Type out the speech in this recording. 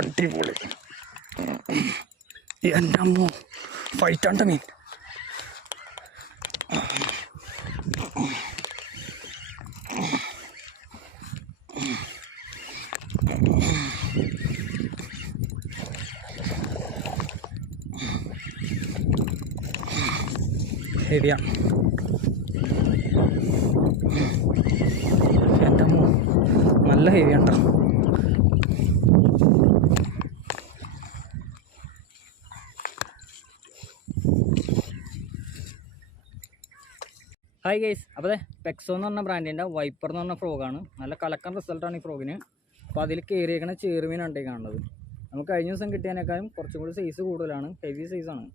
അടിപൊളി. എൻ്റെ അമ്മോ ഫൈറ്റാണ്ട മീൻ. ഹെവിയാണ്. എൻ്റെ അമ്മോ നല്ല ഹെവിയാണ്ടോ. ഹായ് ഗൈസ്, അപ്പോൾ പെക്സോ എന്ന് പറഞ്ഞ ബ്രാൻഡിൻ്റെ വൈപ്പർ എന്ന് പറഞ്ഞ ഫ്രോഗാണ്. നല്ല കലക്കൻ റിസൾട്ടാണ് ഈ ഫ്രോഗിന്. അപ്പോൾ അതിൽ കയറിയേക്കണ ചെറുമീനാണ് കാണുന്നത്. നമുക്ക് കഴിഞ്ഞ ദിവസം കിട്ടിയതിനേക്കാളും കുറച്ചും കൂടി സൈസ് കൂടുതലാണ്, ഹെവി സൈസാണ്.